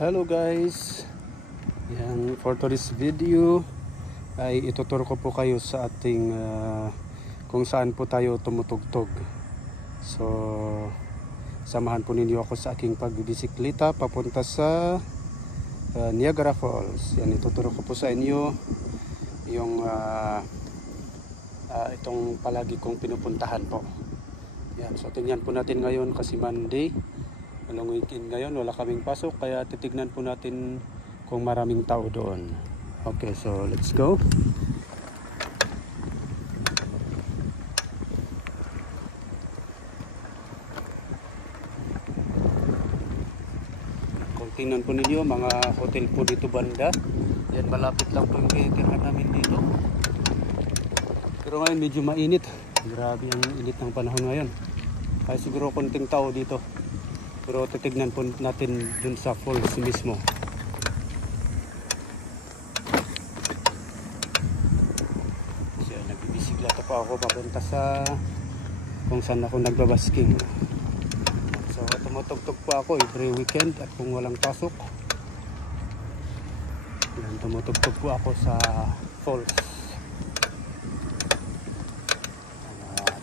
Hello guys, yan, for today's video ay ituturo ko po kayo sa ating kung saan po tayo tumutugtog. So samahan po ninyo ako sa aking pagbibisikleta papunta sa Niagara Falls. Yan, ituturo ko po sa inyo yung itong palagi kong pinupuntahan po. Yan, so tingnan po natin ngayon kasi Monday. Long weekend ngayon, wala kaming pasok, kaya titignan po natin kung maraming tao doon. Okay, so let's go. Kung tingnan po ninyo, mga hotel po dito banda. Yan, malapit lang po yung titirahan namin dito. Pero ngayon medyo mainit. Grabe ang init ng panahon ngayon. Kaya siguro konting tao dito. Pero titignan po natin dun sa falls mismo. So, nagbibisikleta pa ako papunta sa kung saan ako nagbabasking. So tumutugtog pa ako every weekend at kung walang pasok. Yan, tumutugtog po ako sa falls.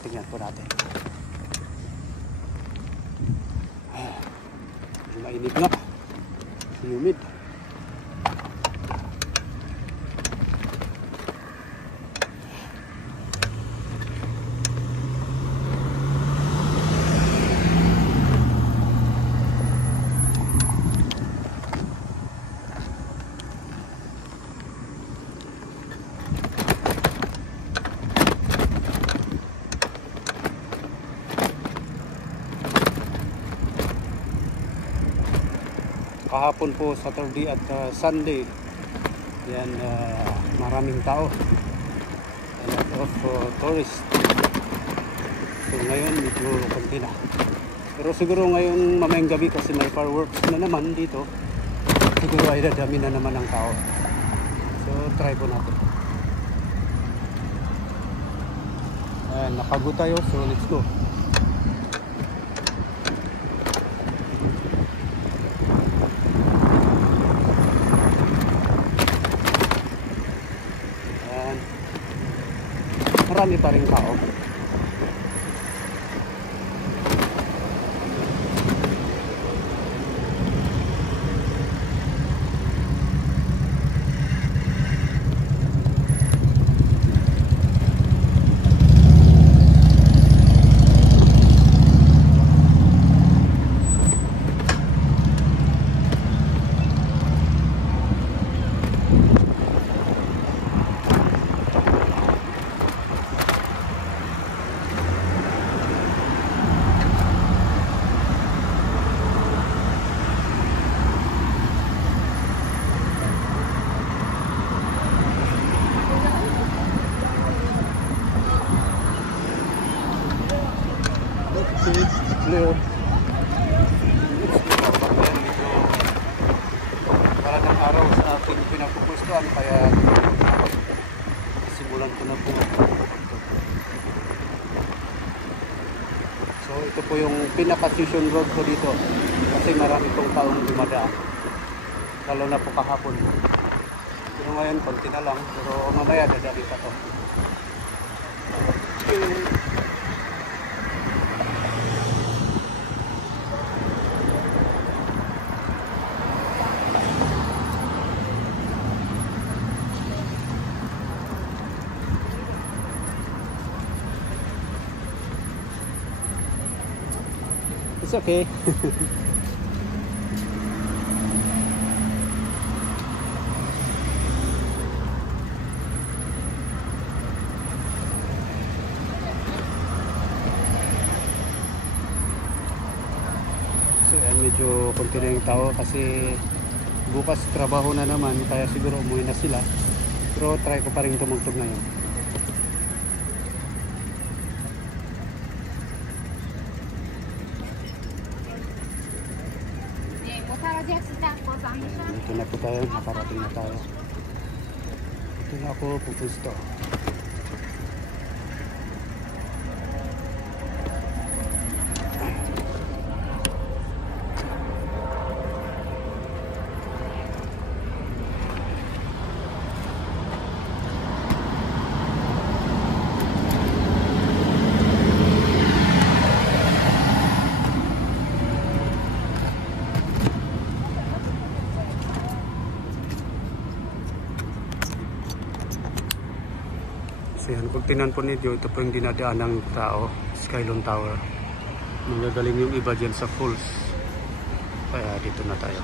Tingnan po natin. Mainit nga, humid. Kahapon po Saturday at Sunday, yan, maraming tao, a lot of tourists. So ngayon medyo konti na, pero siguro ngayon mamayang gabi kasi may fireworks na naman dito, siguro ay dadami na naman ang tao. So try po natin. Ayan, nakago tayo, so let's go. Marami pa rin tao. Leo. Para ng araw sa ating pinapupustuan, kaya simulan ko na po. So ito po yung pinaka-station road ko dito kasi marami pong taong dumadaan, lalo na po kahapon. Pero ngayon konti na lang, pero mamaya dadali pa to. It's okay. So yan, medyo konti na yung tao kasi bukas trabaho na naman, kaya siguro umuwi na sila. Pero try ko pa rin tumugtog ngayon. Ito na po tayo, nakarating na tayo. Ito na ako pupusto. So yan, kung tinan po ninyo, ito po yung dinadaan ng tao, Skylon Tower. Magagaling yung iba dyan sa falls. Kaya dito na tayo.